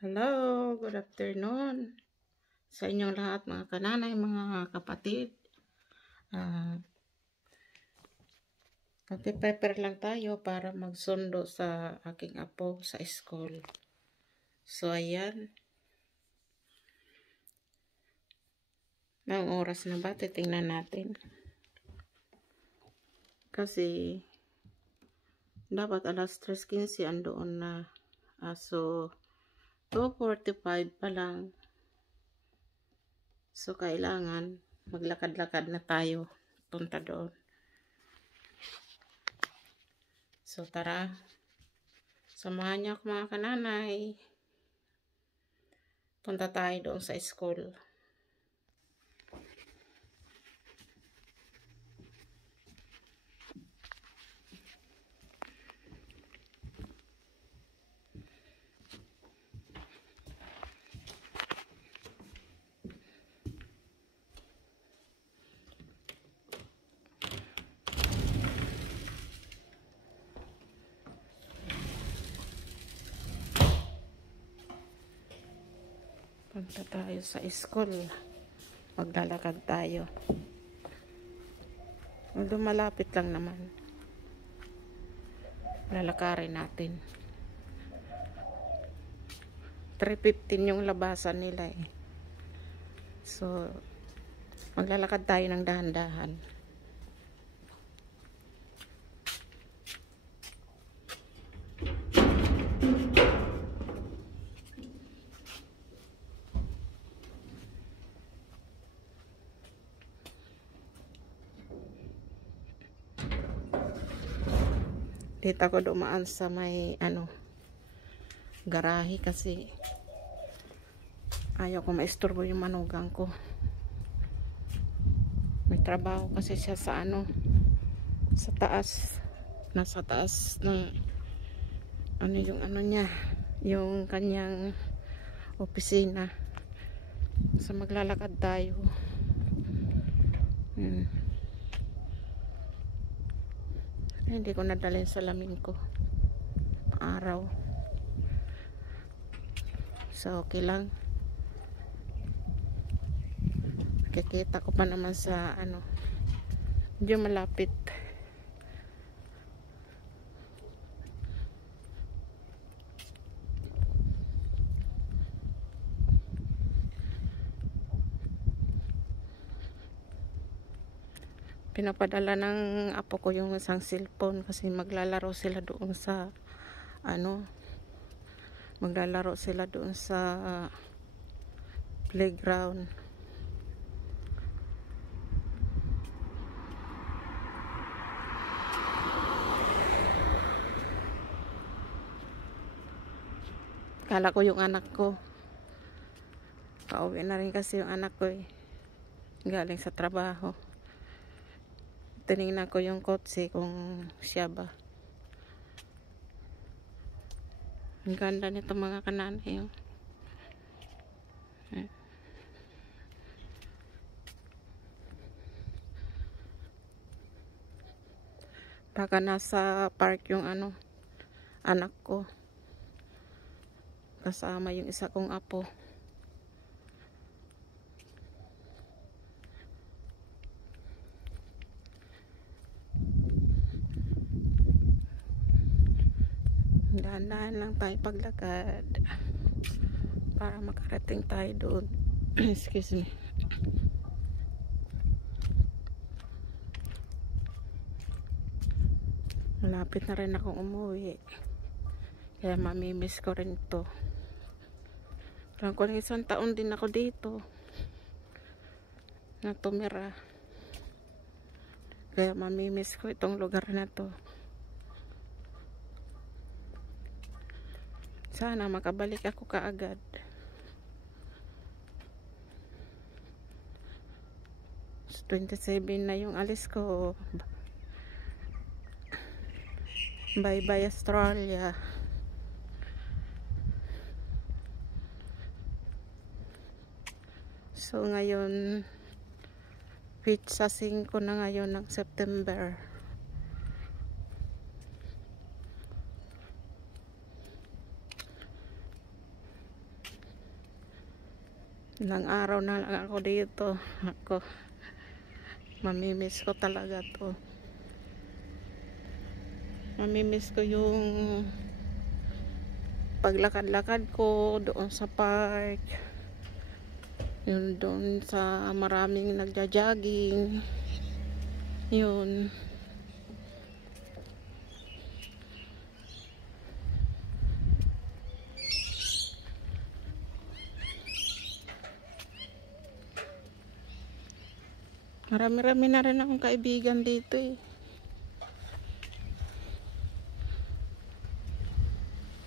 Hello, good afternoon sa inyong lahat mga kananay, mga kapatid. Magpe-prepare lang tayo para magsundo sa aking apo sa school. So, ayan. Nang oras na ba? Titingnan natin. Kasi, dapat alas 3:15 andoon na. So, 2:45 pa lang. So, kailangan maglakad-lakad na tayo punta doon. So, tara. Samahan niyo ako mga kananay. Punta tayo doon sa school. Punta tayo sa school. Maglalakad tayo. Although malapit lang naman. Lalakarin natin. 3:15 yung labasan nila eh. So, maglalakad tayo ng dahan-dahan. Dito ako dumaan sa may garahe kasi ayaw ko maisturbo yung manugang ko. May trabaho kasi siya sa sa taas. Nasa taas ng yung niya, yung kanyang opisina. So maglalakad tayo. Hindi ko nadala yung salamin ko. Araw. So, okay lang. Kikita ko pa naman sa medyo malapit. Pinapadala ng apo ko yung isang cellphone kasi maglalaro sila doon sa maglalaro sila doon sa playground. Kala ko yung anak ko. Pauwi na rin kasi yung anak ko eh. Galing sa trabaho. Tinignan ko yung kotse kung siya ba. Ang ganda nito mga kananay. Baka nasa park yung anak ko. Kasama yung isa kong apo. Dahan-dahan lang tayo paglakad para makarating tayo doon. Excuse me. Malapit na rin akong umuwi. Kaya mamimiss ko rin to. Parang ko isang taon din ako dito na tumira. Kaya mamimiss ko itong lugar na to. Sana makabalik ako kaagad. So, 27 na yung alis ko. Bye bye Australia. So ngayon pizza 5 na ngayon ng September. Ilang araw na lang ako dito. Ako, mamimiss ko talaga to. Mamimiss ko yung paglakad-lakad ko doon sa park. Yun doon sa maraming nagja-jogging. Yun. Marami-rami na rin akong kaibigan dito eh.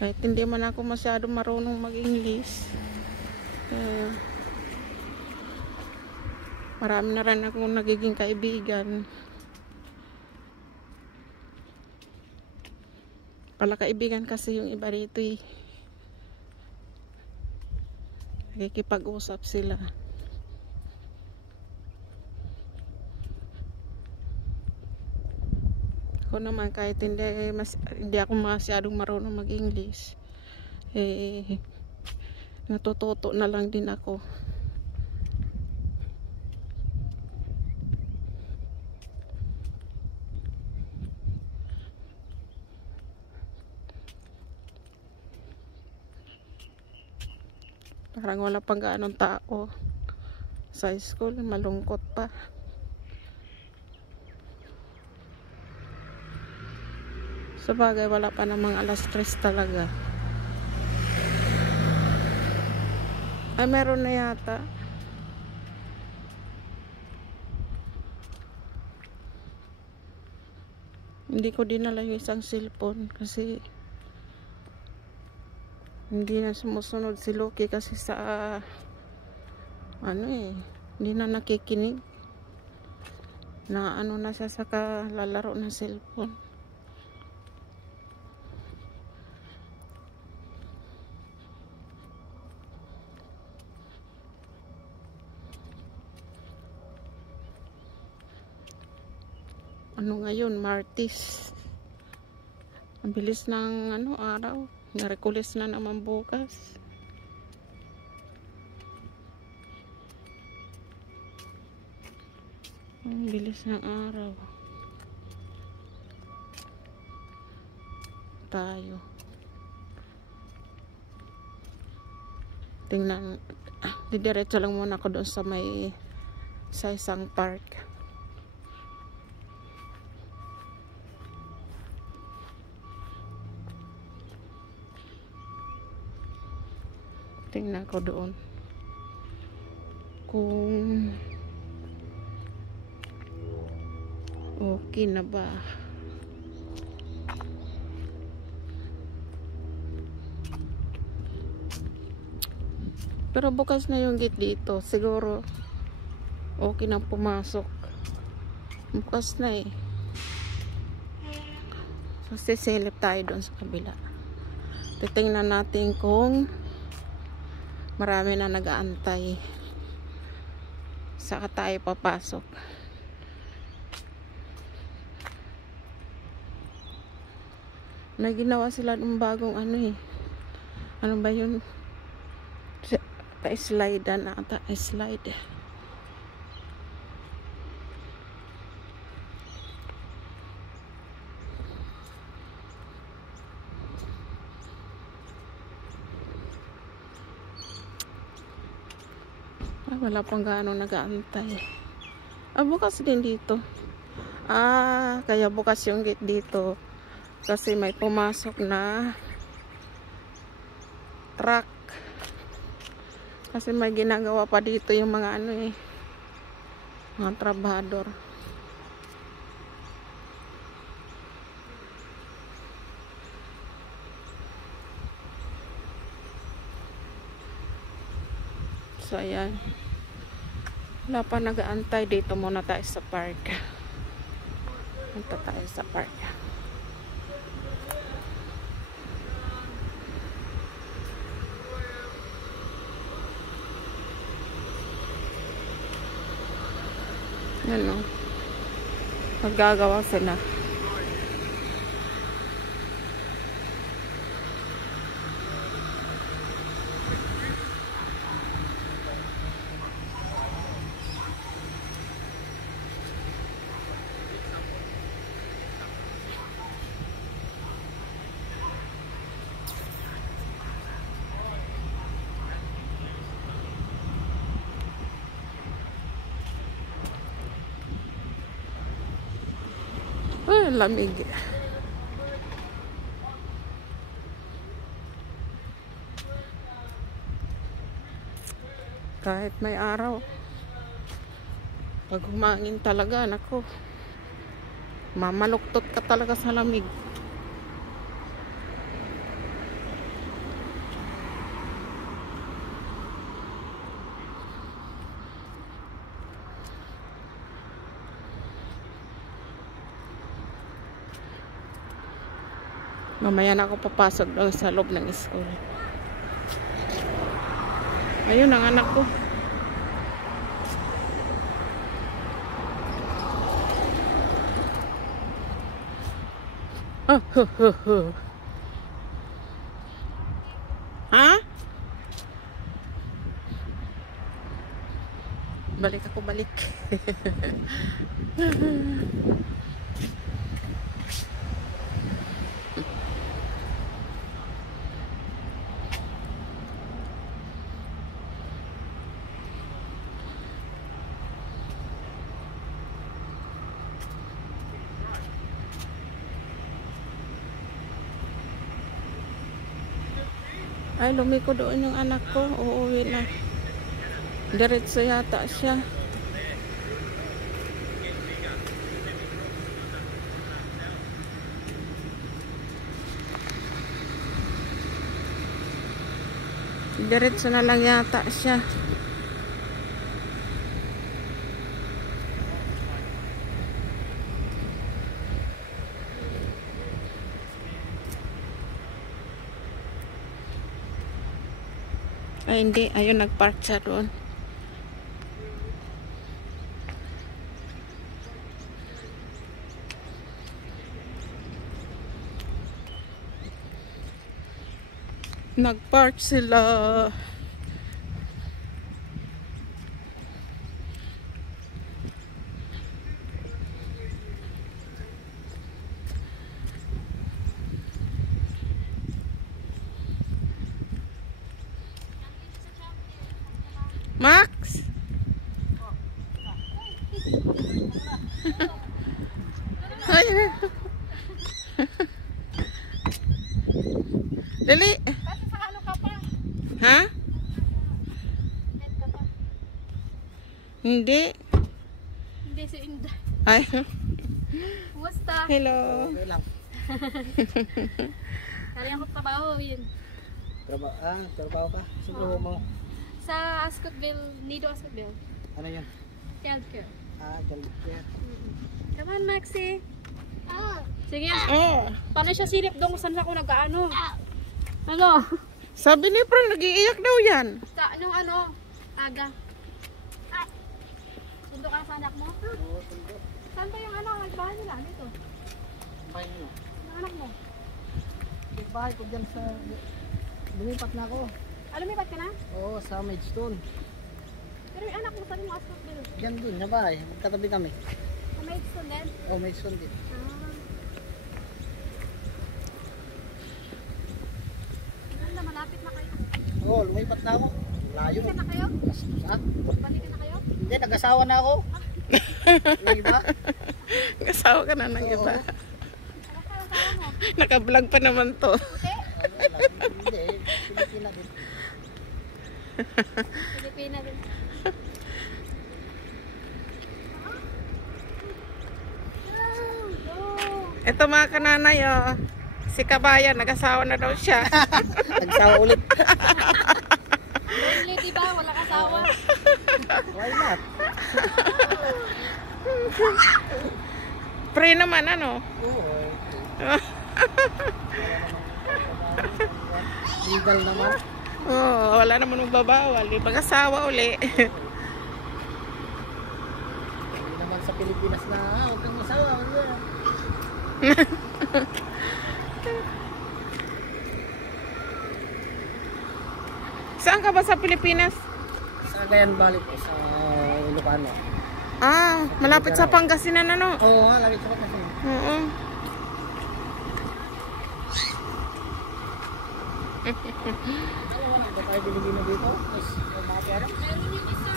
Kahit hindi man ako masyado marunong mag-English. Marami na rin akong nagiging kaibigan. Pala kaibigan kasi yung iba dito eh. Nakikipag-usap sila. Ako naman kahit hindi ako masyadong marunong mag-English, natututo na lang din ako. Parang wala pang gaanong tao sa school, malungkot pa. Sabagay, wala pa namang 3:00 talaga. Ay, meron na yata. Hindi ko dinala yung isang cellphone kasi hindi na sumusunod si Loki kasi sa hindi na nakikinig. Na na siya sa kalalaro ng cellphone. Ngayon, Martes. Ang bilis ng araw. Miyerkules na naman bukas. Ang bilis ng araw. Tayo. Tingnan. Didiretso lang muna ako doon sa isang park. Tingnan ko doon kung okay na ba. Pero bukas na yung gate dito, siguro okay na pumasok. Bukas na eh. So sisilip tayo doon sa kabila. Titingnan natin kung marami na nag-aantay. Saka tayo papasok. Ginawa sila ng bagong ano ba yun? Pa-slide na ata. Slide. Wala pang gaano nag-aantay. Bukas din dito. Kaya bukas yung gate dito. Kasi may pumasok na truck. Kasi may ginagawa pa dito yung mga mga trabahador. So ayan. Wala pa nag-aantay. Dito muna tayo sa park. Punta tayo sa park. Maggagawa sila. Ay, lamig. Kahit may araw. Pag humangin talaga, nako. Mamaluktot ka talaga sa lamig. Mamaya na ako papasok doon sa loob ng school. Ayun ang anak ko. Oh, ho, ho, ho. Ha? Balik ako, balik. Ay, lumiko doon yung anak ko. Uuwi na. Diretso yata siya. Diretso na lang yata siya. Ay, hindi. Ayun, nagpark siya doon. Nagpark sila. Max? Ay. Dali. Ha? Hindi. Hindi si Inday. Ay. Kumusta? Hello. Okay lang. Kaya ako trabaho yun. Trabaho ka? Siguro mo. Sa Ascotville, Nido Ascotville. Ano yun? Childcare. Childcare. Come on, Maxie. Sige. Oh. Paano siya silip doon kung saan ako nag-ano? Ano? Sabi ni Frank, nag-iiyak daw yan. Sa anong ano? Aga. Sundo ka sa anak mo? Oo, sundo. Saan ba yung ano? Bahay nila? Dito. Bahay nyo. Yung anak mo? Yung bahay ko dyan sa... Lumipat na ako. Lumipat ka na? Oo, sa Maidstone. Pero yung anak mo, saan mo Ascotville? Dyan dun, na bahay. Magkatabi kami. Sa Maidstone din? Oo, Maidstone din. Ganda, malapit na kayo. Oo, lumipat na ako. Layo. Balikan na kayo? Saan? Balikan na kayo? Hindi, nag-asawa na ako. Yung iba? Nag-asawa ka na ng Oo. iba. Ano ka asawa mo? Naka-vlog pa naman to. Puti? Hindi, Pilipina din. Pilipina din. Ito mga kananay, oh. Si Kabayan, nag-asawa na daw siya. Nag-asawa ulit. Lonely, di ba? Walang asawa. Why not? Pre naman, ano? Oo. Legal naman. Oh, wala naman magbabawal. Mag-asawa uli. Hindi naman sa Pilipinas na, huwag kang masawa. Saan ka ba sa Pilipinas? Sa Cagayan Valley po, sa Ilocano. Ah, malapit sa Pangasinan, ano? Oo nga, lagi sa kasi. Oo. Alam mo na, iba tayo Pilipino dito. Yes, yung mga pera. Meron yung isa.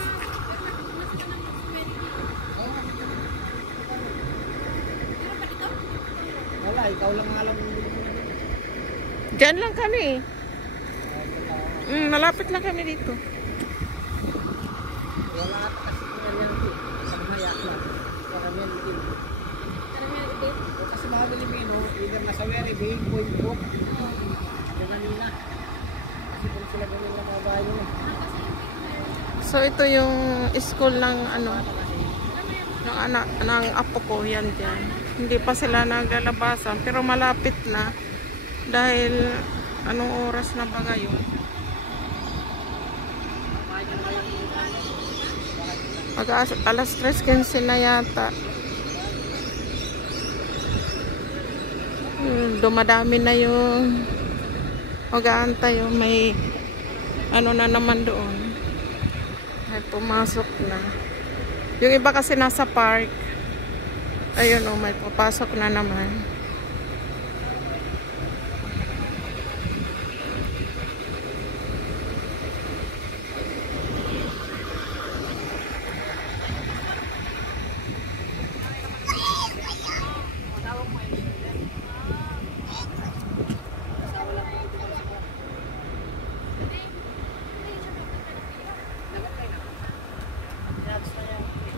Meron pa dito? ikaw lang ang alam. Diyan lang kami. Malapit lang kami dito. Wala ata kasi kanya din. Pagmayak lang. Karamihan din. Kasi mga Pilipino, either nasa Werribee, Point Brook, o Manila. Kasi kung sila ganun lang mga bahay nila. So ito yung school ng ano, ng anak ng apo ko, yan dyan. Hindi pa sila naglalabasan pero malapit na dahil anong oras na ba ngayon? Alas 3:15 na yata. Dumadami na yung mag-aantay, yung may ano na naman doon. Ay pumasok na. Yung iba kasi nasa park. Ayun oh, may papasok na naman.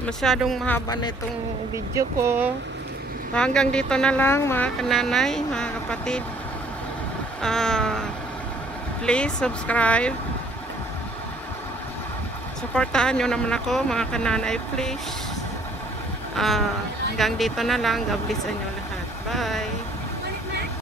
Masyadong mahaba na itong video ko. Hanggang dito na lang mga kananay, mga kapatid. Please subscribe. Supportahan nyo naman ako mga kananay, please. Hanggang dito na lang. God bless inyo lahat. Bye.